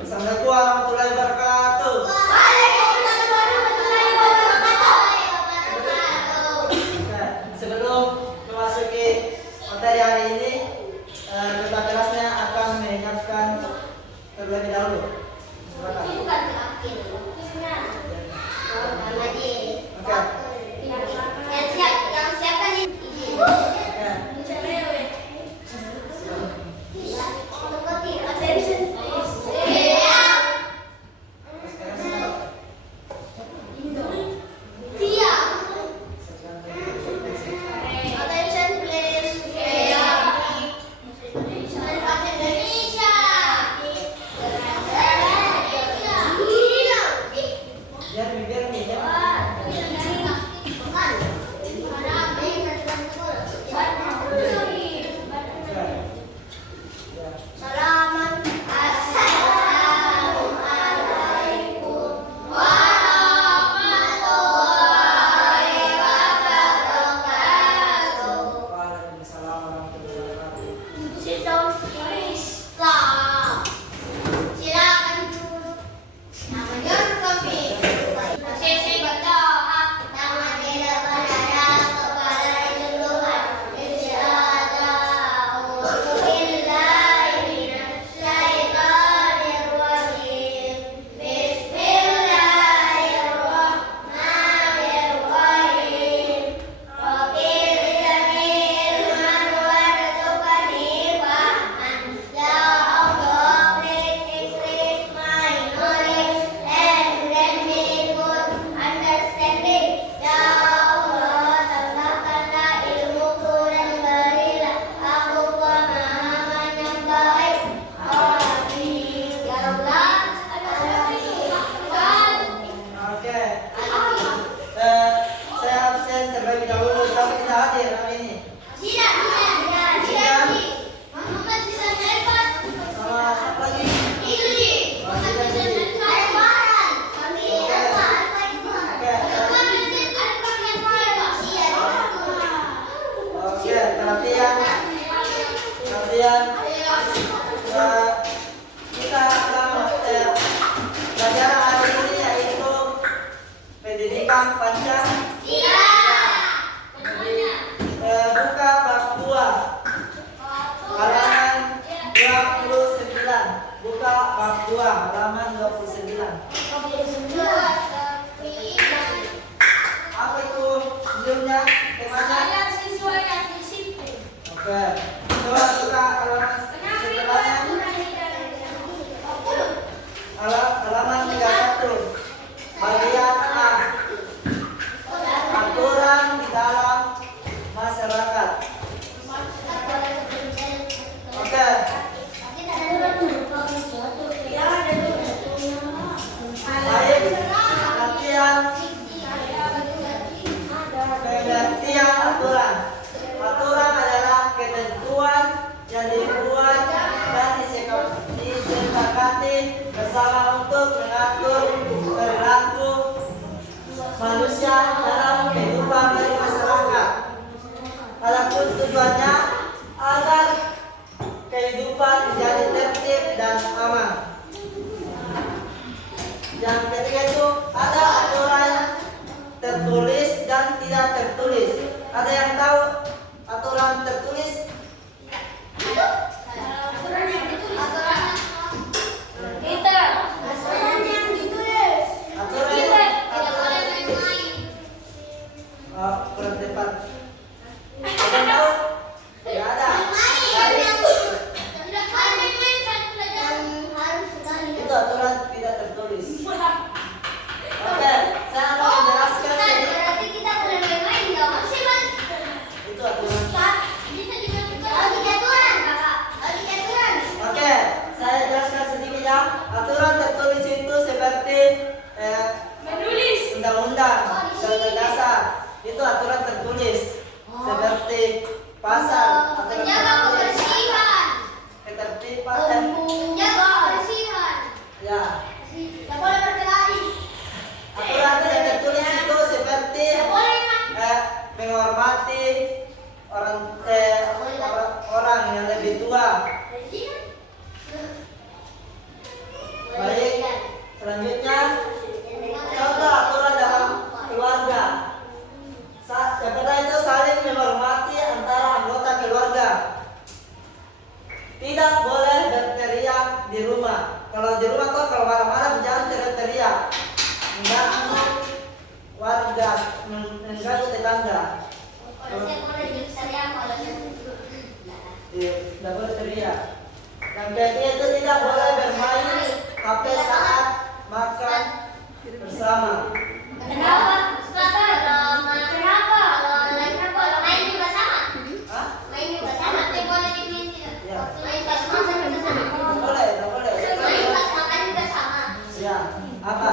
Assalamualaikum warahmatullahi wabarakatuh. Waalaikumsalam warahmatullahi wabarakatuh. Nah, sebelum memasuki materi hari ini, ketua kelasnya akan mengingatkan terlebih dahulu. Silakan. Ini bukan terakhir. Oke. Yang siapkan ini. Attention please. Attention please. Biar nih, ya. Waalaikumsalam warahmatullahi wabarakatuh. Oke. Saya absen terlebih dahulu sampai tidak hadir hari ini. Sama siapa lagi? Oke, perhatian. Kita akan belajar hari ini yaitu pendidikan Pancasila. Buka bab 2 halaman 29. Buka bab 2 halaman 29. Apa itu judulnya? Temanya? Oke. Coba buka halaman setelahnya. Halaman 31. Bagian A. Aturan di dalam masyarakat. Oke. Baik. Pengertian aturan. Aturan adalah ketentuan yang dibuat dan disepakati bersama untuk mengatur perilaku manusia dalam kehidupan bermasyarakat. Adapun tujuannya agar kehidupan menjadi tertib dan aman. Yang ketiga itu ada aturan tertulis dan tidak tertulis. Ada yang tahu aturan tertulis? Kurang tepat. Ada yang tahu? Tidak ada. Itu aturan tidak tertulis. Oke, saya akan menjelaskan sedikit. Itu aturan. Oke, saya jelaskan sedikit ya. Aturan tertulis itu seperti undang-undang dan dasar. Itu aturan tertulis seperti pasal atau ketertiban. Ya. Aturan tidak tertulis itu seperti menghormati orang yang lebih tua. Selanjutnya, contoh aturan dalam keluarga. Yang pertama itu saling menghormati antara anggota keluarga. Tidak boleh berteriak di rumah. Kalau di rumah tuh kalau malam-malam jangan teriak-teriak, mengganggu warga, mengganggu tetangga. Tidak boleh teriak. Yang ketiga itu tidak boleh bermain HP saat makan bersama. Kenapa? Kalau main juga sama. Hah? Main juga sama. Tapi boleh dimain tidak? Ya. Main pas makan juga sama. Tidak boleh, tidak boleh. Main pas makan juga sama. Ya, apa?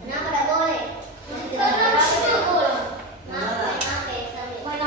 Kenapa tidak boleh? Kenapa tidak boleh?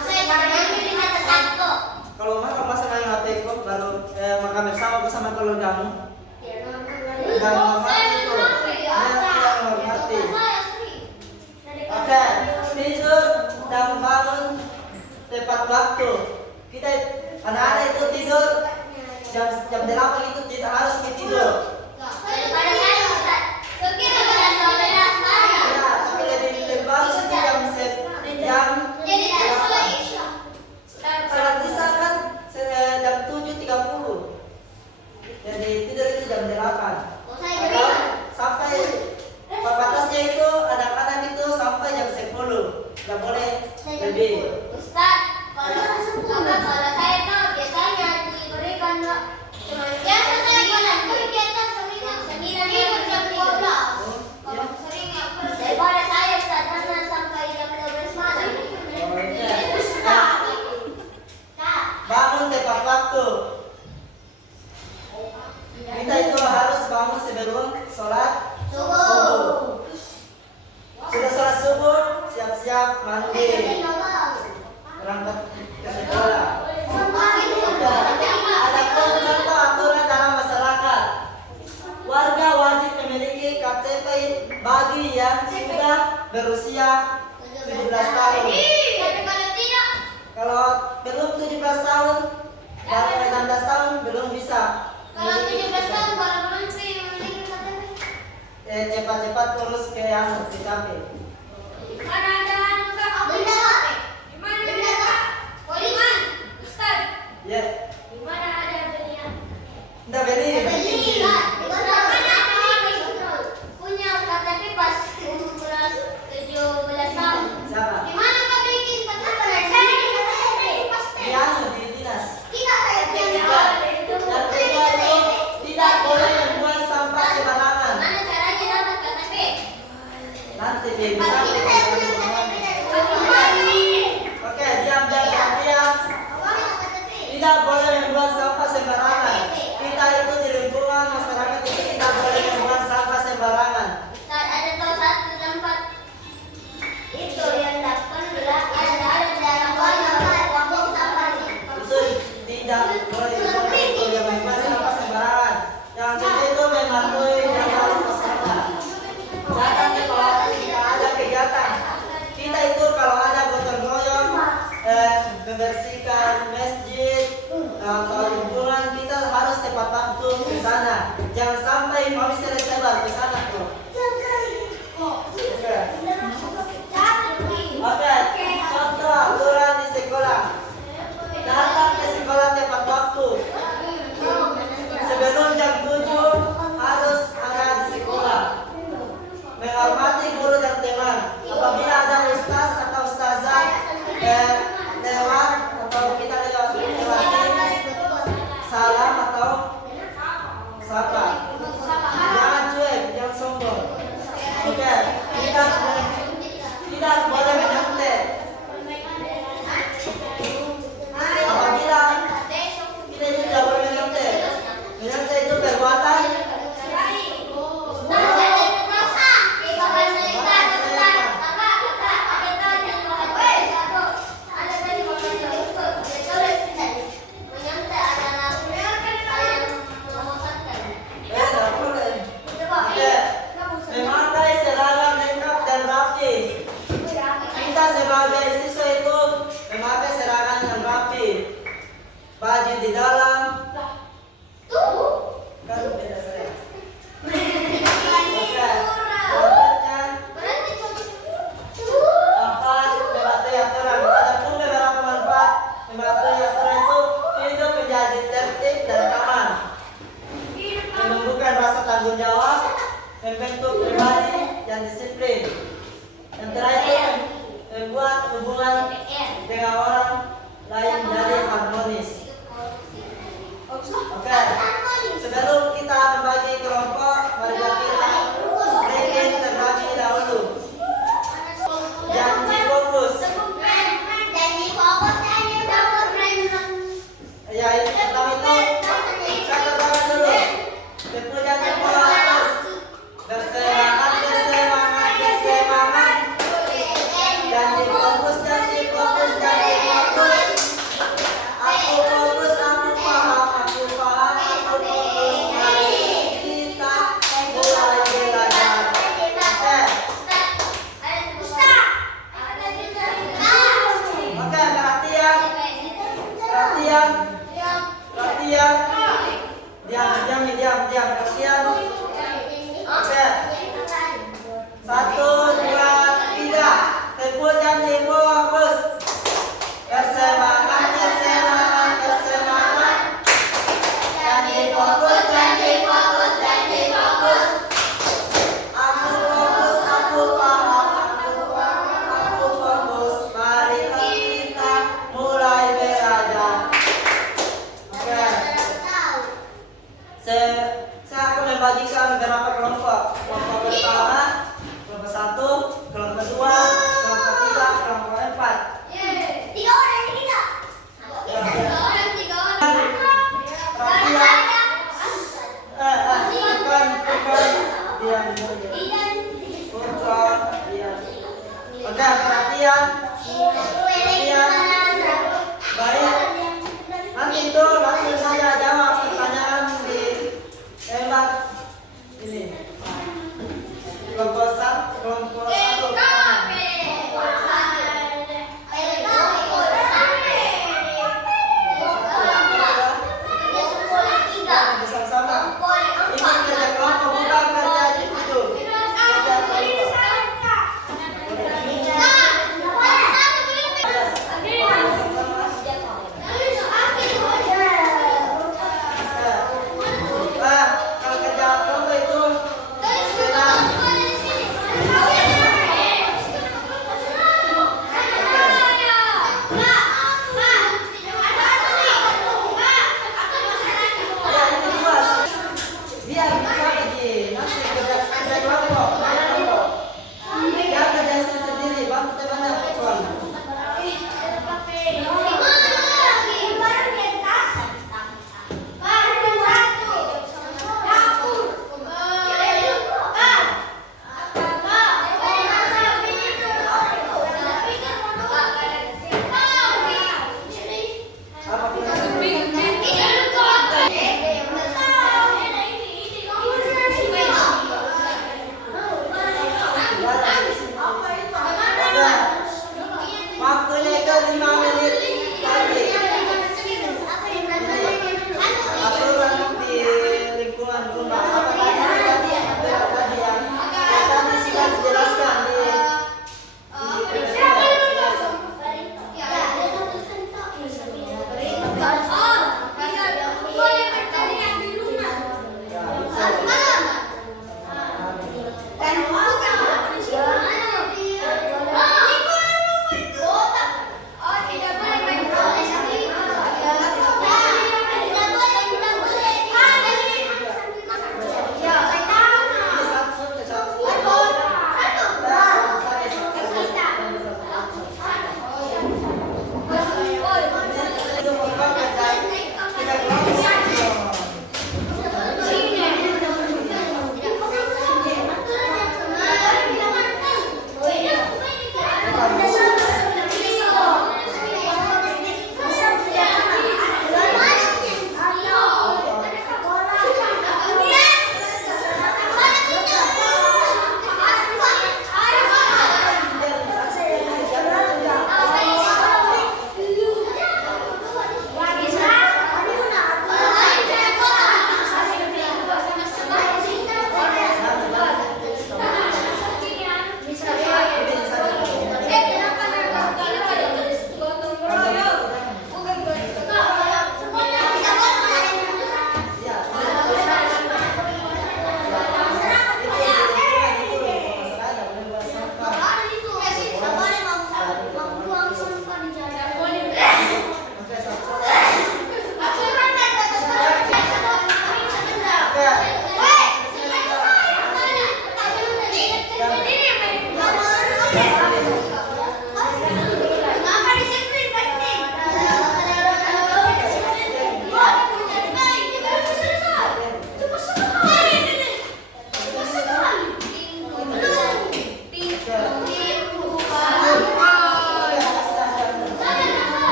Saya bisa tersangkut. Kalau masa main HP kok baru makan bersama bersama keluargamu. Tidak menghormati itu. Tidak menghormati. Oke, tidur dan bangun tepat waktu. Kita anak-anak itu tidur jam 8 itu tidak harus tidur. Daripada saya Ustaz. Kira-kira Ya, tapi lebih bagus itu jam jadi harus sholat isya. sholat isya kan jam 7.30. Jadi tidur itu jam 8. Saya Atau sampai batasnya itu anak-anak itu sampai jam 10. Tidak boleh lebih. Ustaz, kalau saya tahu biasanya diberikan cuma biasa saya kegiatan sembilan jam 12. Kalau sering daripada saya Ustaz karena sampai jam 12 malam. Bangun tepat waktu. Kita itu harus bangun sebelum sholat subuh. Sudah sholat subuh, siap-siap mandi, berangkat ke sekolah. Ada contoh aturan dalam masyarakat. Warga wajib memiliki KTP bagi yang sudah berusia 17 tahun. Tapi kalau tidak, Kalau belum 17 tahun, baru 16 tahun belum bisa. kalau 17 tahun baru berhenti memiliki KTP. Cepat-cepat urus ke yang TKP. Mana ada benda Pak? Di mana benda Pak? Polisi. Ustaz, Ya, di mana ada benda? udah beli. Beli Pak. Mana punya KTP pas umur 17 tahun. Siapa? Di mana Pak bikin KTP? Saya di KTP pasti. Di anu, di dinas. Tidak saya Yang kedua itu tidak boleh membuang sampah sembarangan. Mana caranya dapat KTP? Nanti di tanggung jawab, membentuk pribadi yang disiplin. Yang terakhir, membuat hubungan dengan orang lain jadi harmonis. Oke, sebelum kita membagi kelompok, mari kita breaking terbagi dahulu. Janji fokus. Ya, itu pertama itu saya katakan dulu. Kemudian yang fokus. Bersemangat, bersemangat, bersemangat. Janji fokus, janji fokus, janji fokus. Aku fokus, aku paham, aku paham, aku fokus. Mari kita mulai belajar. Oke, perhatian, perhatian, perhatian. Diam, perhatian. Oke, 1, 2, 3. Tepuk janji fokus. Bersemangat, bersemangat, bersemangat. Janji fokus, janji fokus, janji fokus. Aku fokus, aku paham, aku paham, aku fokus. Mari kita mulai belajar. Oke. Saya akan membagikan beberapa kelompok. Kelompok pertama, kelompok 1, kelompok 2, kelompok 3, kelompok 4. Oke, perhatian. Baik. Nanti itu langsung saya jawab pertanyaan di tempat ini. Kelompok 1, kelompok 1. Bersama-sama. Ini kerja kelompok, bukan kerja individu. Kerja kelompok. Kalau kerja kelompok itu biar bisa pergi nanti kerja kelompok. Dia kerja sendiri, bantu temannya kecuali.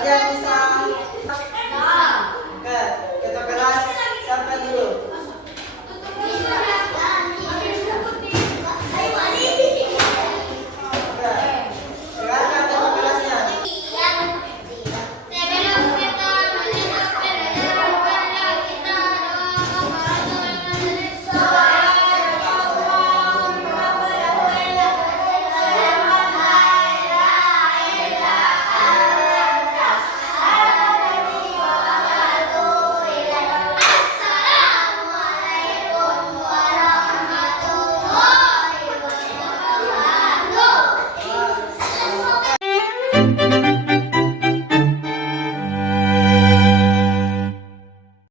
Ada yang bisa